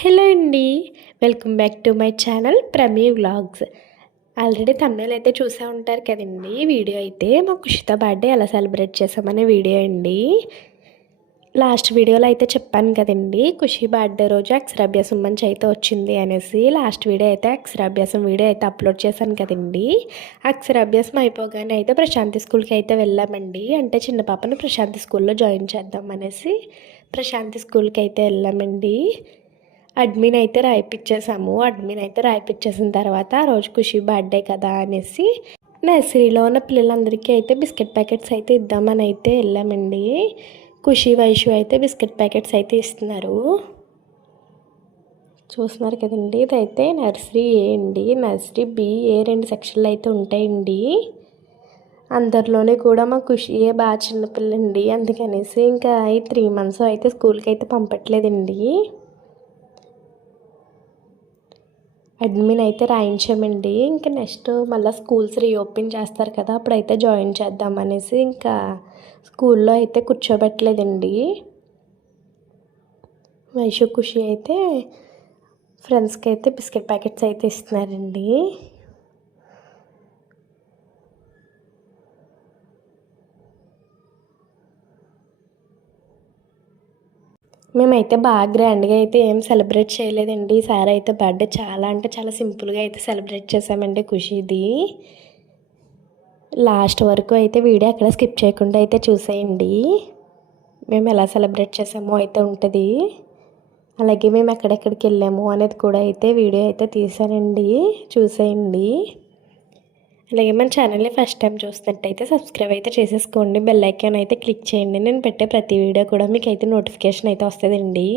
Hello అండి. Welcome back to my channel Prami vlogs. Already thumbnail అయితే చూసే ఉంటారు కదండి. వీడియో అయితే మా కుషిత బర్త్డే ఎలా సెలబ్రేట్ చేసామనే వీడియో అండి. లాస్ట్ వీడియోలో అయితే చెప్పాను కదండి, ఖుషి బర్త్డే రోజు అక్షరాభ్యాసం మంచి అయితే వచ్చింది అనేసి. లాస్ట్ వీడియో అయితే అక్షరాభ్యాసం వీడియో అయితే అప్లోడ్ చేశాను కదండి. అక్షరాభ్యాసం అయిపోగానే అయితే ప్రశాంతి స్కూల్కి అయితే వెళ్ళామండి. అంటే చిన్న పాపను ప్రశాంతి స్కూల్లో జాయిన్ చేద్దాం అనేసి ప్రశాంతి స్కూల్కి అయితే వెళ్ళామండి. అడ్మిన్ అయితే రాయిపించేసిన తర్వాత ఆ రోజు ఖుషి బర్త్డే కదా అనేసి నర్సరీలో ఉన్న పిల్లలందరికీ అయితే బిస్కెట్ ప్యాకెట్స్ అయితే ఇద్దామని అయితే వెళ్ళామండి. ఖుషి వైషు అయితే బిస్కెట్ ప్యాకెట్స్ అయితే ఇస్తున్నారు. చూస్తున్నారు కదండి, ఇదైతే నర్సరీ ఏ అండి. నర్సరీ బి ఏ 2 సెక్షన్లు అయితే ఉంటాయండి. అందరిలోనే కూడా మా ఖుషియే బాగా చిన్నపిల్లండి. అందుకనేసి ఇంకా ఈ 3 months అయితే స్కూల్కి అయితే పంపట్లేదండి. అడ్మిన్ అయితే రాయించామండి. ఇంకా నెక్స్ట్ మళ్ళీ స్కూల్స్ రీఓపెన్ చేస్తారు కదా, అప్పుడైతే జాయిన్ చేద్దామనేసి ఇంకా స్కూల్లో అయితే కూర్చోబెట్టలేదండి. వైషు ఖుషి అయితే ఫ్రెండ్స్కి అయితే బిస్కెట్ ప్యాకెట్స్ అయితే ఇస్తున్నారండి. మేమైతే బాగా గ్రాండ్గా అయితే ఏం సెలబ్రేట్ చేయలేదండి. ఈసారి అయితే బర్త్డే చాలా అంటే చాలా సింపుల్గా అయితే సెలబ్రేట్ చేసామండి ఖుషిది. లాస్ట్ వరకు అయితే వీడియో అక్కడ స్కిప్ చేయకుండా అయితే చూసేయండి. మేము ఎలా సెలబ్రేట్ చేసామో అయితే ఉంటుంది. అలాగే మేము ఎక్కడెక్కడికి వెళ్ళాము అనేది కూడా అయితే వీడియో అయితే తీసానండి, చూసేయండి. అలాగే మన ఛానల్ని ఫస్ట్ టైం చూస్తున్నట్టయితే సబ్స్క్రైబ్ అయితే చేసేసుకోండి. బెల్ ఐకాన్ అయితే క్లిక్ చేయండి. నేను పెట్టే ప్రతి వీడియో కూడా మీకు అయితే నోటిఫికేషన్ అయితే వస్తుందండి.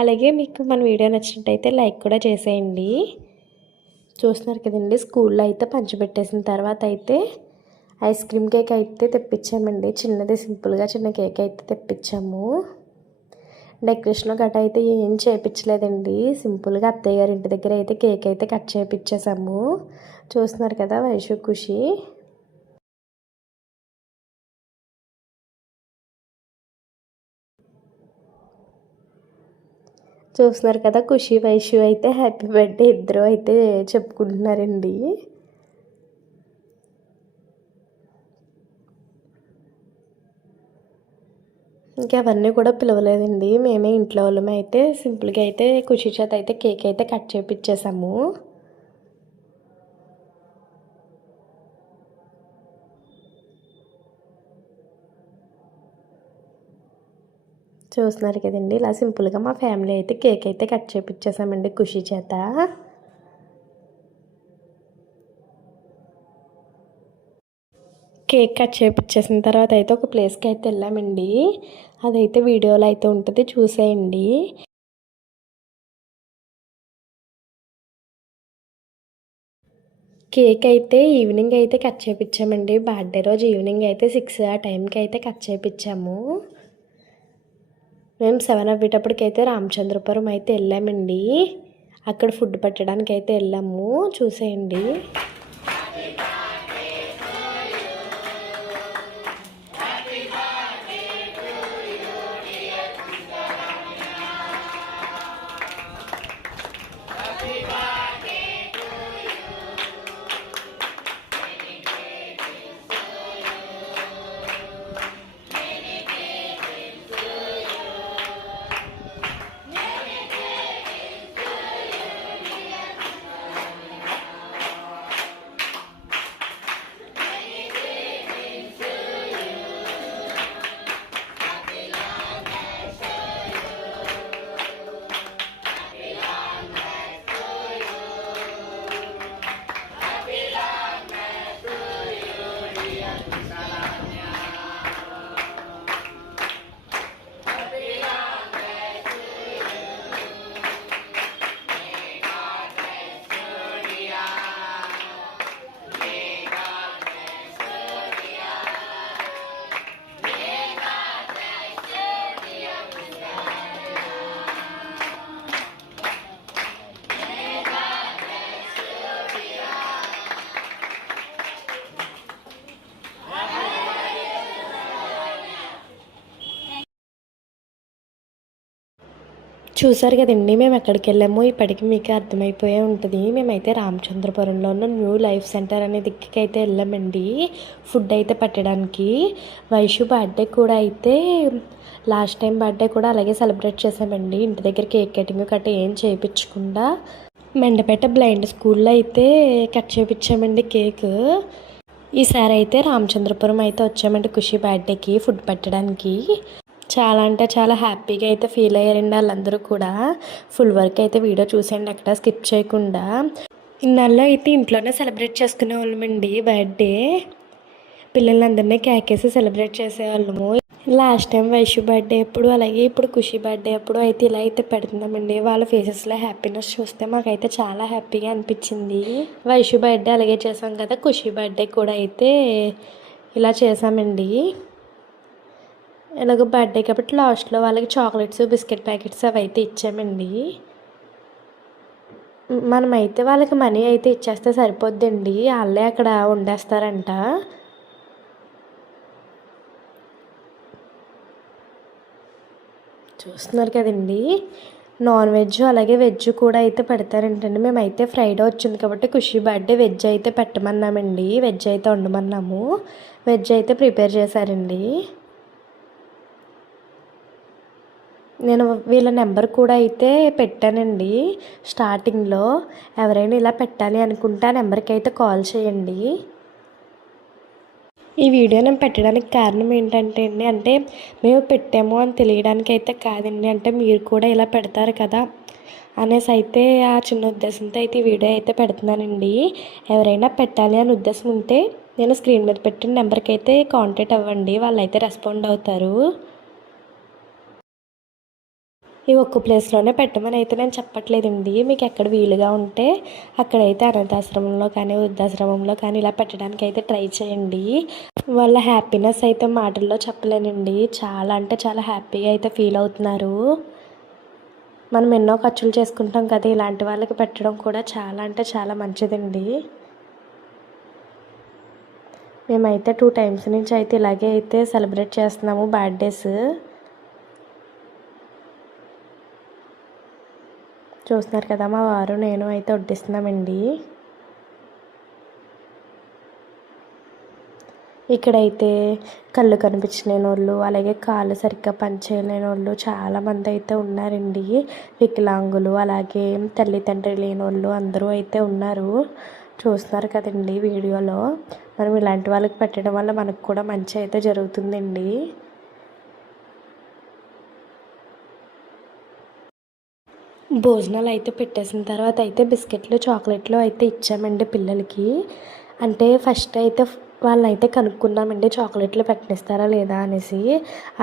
అలాగే మీకు మన వీడియో నచ్చినట్టయితే లైక్ కూడా చేసేయండి. చూస్తున్నారు కదండి, స్కూల్లో అయితే పంచిపెట్టేసిన తర్వాత అయితే ఐస్ క్రీమ్ కేక్ అయితే తెప్పించామండి. చిన్నది సింపుల్గా చిన్న కేక్ అయితే తెప్పించాము. డెకరేషన్ గట్రా అయితే ఏం చేయించలేదండి. సింపుల్గా అత్తయ్య గారి ఇంటి దగ్గర అయితే కేక్ అయితే కట్ చేయించేసాము. చూస్తున్నారు కదా వైషు ఖుషి. చూస్తున్నారు కదా, ఖుషి వైషు అయితే హ్యాపీ బర్త్డే ఇద్దరు అయితే చెప్పుకుంటున్నారండి. ఇంకెవరిని కూడా పిలవలేదండి. మేమే ఇంట్లో వాళ్ళమే అయితే సింపుల్గా అయితే ఖుషి చేత అయితే కేక్ అయితే కట్ చేయించేసాము. చూస్తున్నారు కదండి, ఇలా సింపుల్గా మా ఫ్యామిలీ అయితే కేక్ అయితే కట్ చేయించేసామండి ఖుషి చేత. కేక్ కట్ చేయించేసిన తర్వాత అయితే ఒక ప్లేస్కి అయితే వెళ్ళామండి. అదైతే వీడియోలో అయితే ఉంటుంది, చూసేయండి. కేక్ అయితే ఈవినింగ్ అయితే కట్ చేయించామండి. బర్త్డే రోజు ఈవినింగ్ అయితే 6 ఆ టైంకి అయితే కట్ చేయించాము. మేము 7 అవ్వేటప్పటికైతే రామచంద్రపురం అయితే వెళ్ళామండి. అక్కడ ఫుడ్ పెట్టడానికి అయితే వెళ్ళాము, చూసేయండి. చూసారు కదండి మేము ఎక్కడికి వెళ్ళామో ఇప్పటికి మీకు అర్థమైపోయే ఉంటుంది. మేమైతే రామచంద్రపురంలో ఉన్న న్యూ లైఫ్ సెంటర్ అనే దిక్కుకి అయితే వెళ్ళామండి ఫుడ్ అయితే పెట్టడానికి. వైషు బర్త్డే కూడా అయితే లాస్ట్ టైం బర్త్డే కూడా అలాగే సెలబ్రేట్ చేసామండి. ఇంటి దగ్గర కేక్ కటింగ్ కట్ట ఏం చేయించకుండా మెండపేట బ్లైండ్ స్కూల్లో అయితే కట్ చేయించామండి కేక్. ఈసారి అయితే రామచంద్రపురం అయితే వచ్చామండి ఖుషి బర్త్డేకి ఫుడ్ పెట్టడానికి. చాలా అంటే చాలా హ్యాపీగా అయితే ఫీల్ అయ్యారండి వాళ్ళందరూ కూడా. ఫుల్ వర్క్ అయితే వీడియో చూసేయండి ఎక్కడ స్కిప్ చేయకుండా. ఇన్నాళ్ళు అయితే ఇంట్లోనే సెలబ్రేట్ చేసుకునే వాళ్ళమండి బర్త్డే. పిల్లలందరినీ కేకేసి సెలబ్రేట్ చేసేవాళ్ళము. లాస్ట్ టైం వైషు బర్త్డే అప్పుడు అలాగే ఇప్పుడు ఖుషి బర్త్డే అప్పుడు అయితే ఇలా అయితే పెడుతున్నామండి. వాళ్ళ ఫేసెస్లో హ్యాపీనెస్ చూస్తే మాకైతే చాలా హ్యాపీగా అనిపించింది. వైషు బర్త్డే అలాగే చేసాం కదా, ఖుషి బర్త్డే కూడా అయితే ఇలా చేసామండి. ఇలాగ బర్త్డే కాబట్టి లాస్ట్లో వాళ్ళకి చాక్లెట్స్ బిస్కెట్ ప్యాకెట్స్ అవి అయితే ఇచ్చామండి. మనమైతే వాళ్ళకి మనీ అయితే ఇచ్చేస్తే సరిపోద్దండి, వాళ్ళే అక్కడ వండేస్తారంట. చూస్తున్నారు కదండి, నాన్ వెజ్ అలాగే వెజ్ కూడా అయితే పెడతారంటండి. మేమైతే ఫ్రైడే వచ్చింది కాబట్టి ఖుషి బర్త్డే వెజ్ అయితే పెట్టమన్నామండి, వెజ్ అయితే వండమన్నాము. వెజ్ అయితే ప్రిపేర్ చేశారండి. నేను వీళ్ళ నెంబర్ కూడా అయితే పెట్టానండి స్టార్టింగ్లో. ఎవరైనా ఇలా పెట్టాలి అనుకుంటే ఆ నెంబర్కి అయితే కాల్ చేయండి. ఈ వీడియో నేను పెట్టడానికి కారణం ఏంటంటే అండి, అంటే మేము పెట్టాము అని తెలియడానికి అయితే కాదండి, అంటే మీరు కూడా ఇలా పెడతారు కదా అనేసి అయితే ఆ చిన్న ఉద్దేశంతో అయితే ఈ వీడియో అయితే పెడుతున్నానండి. ఎవరైనా పెట్టాలి అని ఉద్దేశం ఉంటే నేను స్క్రీన్ మీద పెట్టిన నెంబర్కి అయితే కాంటాక్ట్ అవ్వండి, వాళ్ళు అయితే రెస్పాండ్ అవుతారు. ఈ ఒక్క ప్లేస్లోనే పెట్టమని అయితే నేను చెప్పట్లేదండి. మీకు ఎక్కడ వీలుగా ఉంటే అక్కడైతే అనాథాశ్రమంలో కానీ వృద్ధాశ్రమంలో కానీ ఇలా పెట్టడానికి అయితే ట్రై చేయండి. వాళ్ళ హ్యాపీనెస్ అయితే మాటల్లో చెప్పలేనండి. చాలా అంటే చాలా హ్యాపీగా అయితే ఫీల్ అవుతున్నారు. మనం ఎన్నో ఖర్చులు చేసుకుంటాం కదా, ఇలాంటి వాళ్ళకి పెట్టడం కూడా చాలా అంటే చాలా మంచిదండి. మేమైతే 2 టైమ్స్ నుంచి అయితే ఇలాగే అయితే సెలబ్రేట్ చేస్తున్నాము బర్త్డేస్. చూస్తున్నారు కదా, మా వారు నేను అయితే వడ్డిస్తున్నామండి. ఇక్కడైతే కళ్ళు కనిపించలేని వాళ్ళు అలాగే కాళ్ళు సరిగ్గా పనిచేయలేని వాళ్ళు చాలామంది అయితే ఉన్నారండి. వికలాంగులు అలాగే తల్లిదండ్రి లేని వాళ్ళు అందరూ అయితే ఉన్నారు. చూస్తున్నారు కదండి వీడియోలో. మనం ఇలాంటి వాళ్ళకి పెట్టడం వల్ల మనకు కూడా మంచి అయితే జరుగుతుందండి. భోజనాలు అయితే పెట్టేసిన తర్వాత అయితే బిస్కెట్లు చాక్లెట్లు అయితే ఇచ్చామండి పిల్లలకి. అంటే ఫస్ట్ అయితే వాళ్ళైతే కనుక్కున్నామండి చాక్లెట్లు పెట్టనిస్తారా లేదా అనేసి.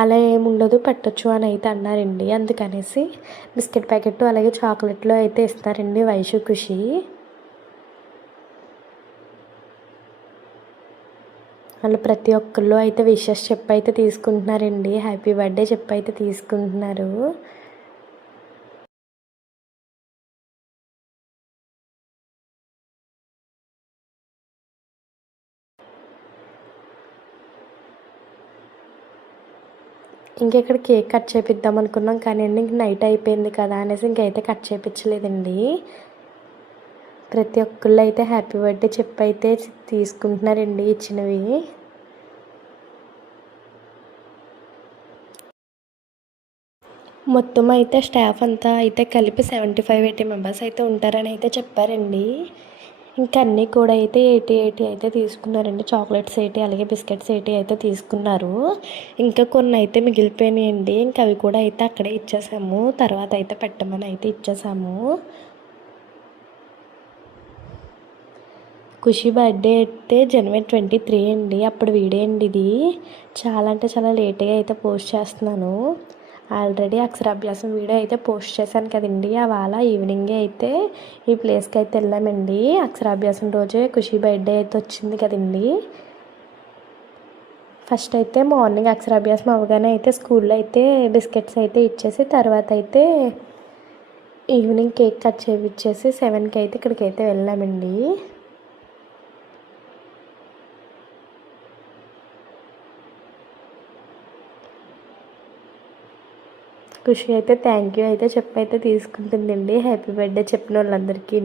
అలా ఏముండదు పెట్టచ్చు అని అయితే అన్నారండి. అందుకనేసి బిస్కెట్ ప్యాకెట్ అలాగే చాక్లెట్లు అయితే ఇస్తారండి వైషు ఖుషి. వాళ్ళు ప్రతి ఒక్కళ్ళు అయితే విషెస్ చెప్పి అయితే తీసుకుంటున్నారండి, హ్యాపీ బర్త్డే చెప్పి అయితే తీసుకుంటున్నారు. ఇంకెక్కడ కేక్ కట్ చేపిద్దాం అనుకున్నాం కానీ అండి ఇంక నైట్ అయిపోయింది కదా అనేసి ఇంకైతే కట్ చేయించలేదండి. ప్రతి ఒక్కళ్ళు అయితే హ్యాపీ బర్త్డే చెప్పి అయితే తీసుకుంటున్నారండి ఇచ్చినవి. మొత్తం అయితే స్టాఫ్ అంతా అయితే కలిపి 75-80 మెంబర్స్ అయితే ఉంటారని అయితే చెప్పారండి. ఇంకా అన్నీ కూడా అయితే 80 అయితే తీసుకున్నారండి. చాక్లెట్స్ 80 అలాగే బిస్కెట్స్ 80 అయితే తీసుకున్నారు. ఇంకా కొన్ని అయితే మిగిలిపోయినాయండి. ఇంకా అవి కూడా అయితే అక్కడే ఇచ్చేసాము, తర్వాత అయితే పెట్టమని అయితే ఇచ్చేసాము. ఖుషి బర్త్డే అయితే జనవరి 23 అండి, అప్పుడు వీడియో అండి ఇది. చాలా అంటే చాలా లేట్గా అయితే పోస్ట్ చేస్తున్నాను. ఆల్రెడీ అక్షరాభ్యాసం వీడియో అయితే పోస్ట్ చేశాను కదండి, అవాళ ఈవినింగే అయితే ఈ ప్లేస్కి అయితే వెళ్ళామండి. అక్షరాభ్యాసం రోజే ఖుషి బర్త్డే అయితే వచ్చింది కదండి. ఫస్ట్ అయితే మార్నింగ్ అక్షరాభ్యాసం అవగానే అయితే స్కూల్లో అయితే బిస్కెట్స్ అయితే ఇచ్చేసి తర్వాత అయితే ఈవినింగ్ కేక్ కట్ చేయించేసి 7కి అయితే ఇక్కడికి అయితే వెళ్ళామండి. ఖుషి అయితే థ్యాంక్ యూ అయితే చెప్పైతే తీసుకుంటుందండి హ్యాపీ బర్త్డే చెప్పిన వాళ్ళందరికీ.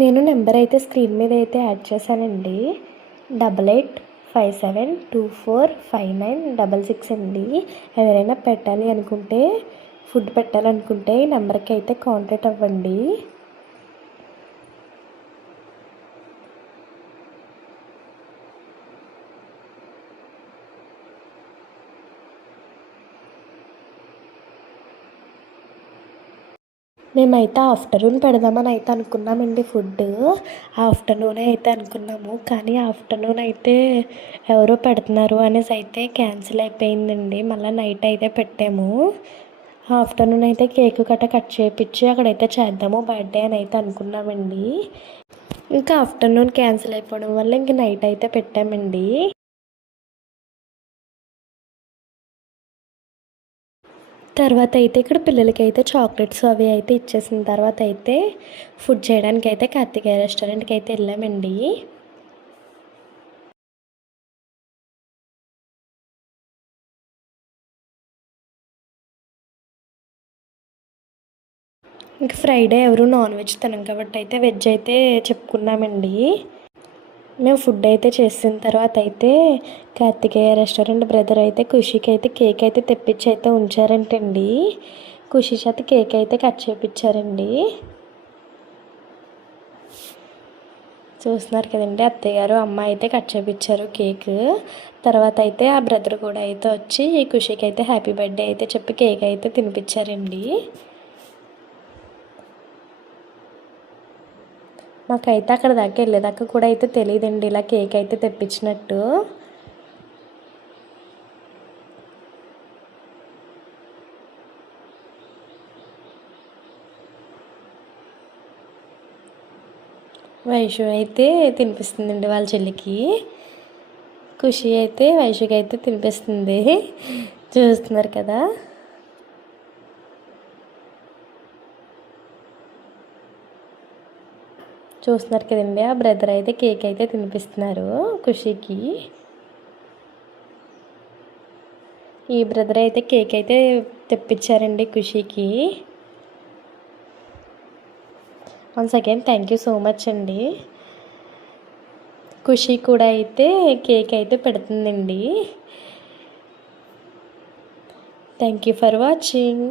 నేను నెంబర్ అయితే స్క్రీన్ మీద అయితే యాడ్ చేశానండి, 8857245966 అండి. ఎవరైనా పెట్టాలి అనుకుంటే, ఫుడ్ పెట్టాలనుకుంటే ఈ నెంబర్కి అయితే కాంటాక్ట్ అవ్వండి. మేమైతే ఆఫ్టర్నూన్ పెడదామని అయితే అనుకున్నామండి ఫుడ్. ఆఫ్టర్నూనే అయితే అనుకున్నాము, కానీ ఆఫ్టర్నూన్ అయితే ఎవరో పెడుతున్నారు అనేసి అయితే క్యాన్సిల్ అయిపోయిందండి. మళ్ళీ నైట్ అయితే పెట్టాము. ఆఫ్టర్నూన్ అయితే కేక్ కట్ చేయించి అక్కడైతే చేద్దాము బర్త్డే అని అయితే అనుకున్నామండి. ఇంకా ఆఫ్టర్నూన్ క్యాన్సిల్ అయిపోవడం వల్ల ఇంక నైట్ అయితే పెట్టామండి. తర్వాత అయితే ఇక్కడ పిల్లలకి అయితే చాక్లెట్స్ అవి అయితే ఇచ్చేసిన తర్వాత అయితే ఫుడ్ చేయడానికి అయితే కార్తికేయ రెస్టారెంట్కి అయితే వెళ్ళామండి. ఇంక ఫ్రైడే ఎవరు నాన్ వెజ్ తినం కాబట్టి అయితే వెజ్ అయితే చెప్పుకున్నామండి. మేము ఫుడ్ అయితే చేసిన తర్వాత అయితే కార్తికేయ రెస్టారెంట్ బ్రదర్ అయితే ఖుషికి అయితే కేక్ అయితే తెప్పించి అయితే ఉంచారంటండి. ఖుషి చేత కేక్ అయితే కట్ చేయించారండి. చూస్తున్నారు కదండి, అత్తయ్య గారు అమ్మ అయితే కట్ చేయించారు కేక్. తర్వాత అయితే ఆ బ్రదర్ కూడా అయితే వచ్చి ఖుషికి అయితే హ్యాపీ బర్త్డే అయితే చెప్పి కేక్ అయితే తినిపించారండి. మాకైతే అక్కడ దాకా వెళ్ళేదాకా కూడా అయితే తెలియదండి ఇలా కేక్ అయితే తెప్పించినట్టు. వైషు అయితే తినిపిస్తుందండి వాళ్ళ చెల్లికి. ఖుషి అయితే వైషుకి అయితే తినిపిస్తుంది, చూస్తున్నారు కదా. చూస్తున్నారు కదండి, ఆ బ్రదర్ అయితే కేక్ అయితే తినిపిస్తున్నారు ఖుషికి. ఈ బ్రదర్ అయితే కేక్ అయితే తెప్పించారండి ఖుషికి. Once again thank you so much అండి. ఖుషి కూడా అయితే కేక్ అయితే పెడుతుందండి. Thank you for watching.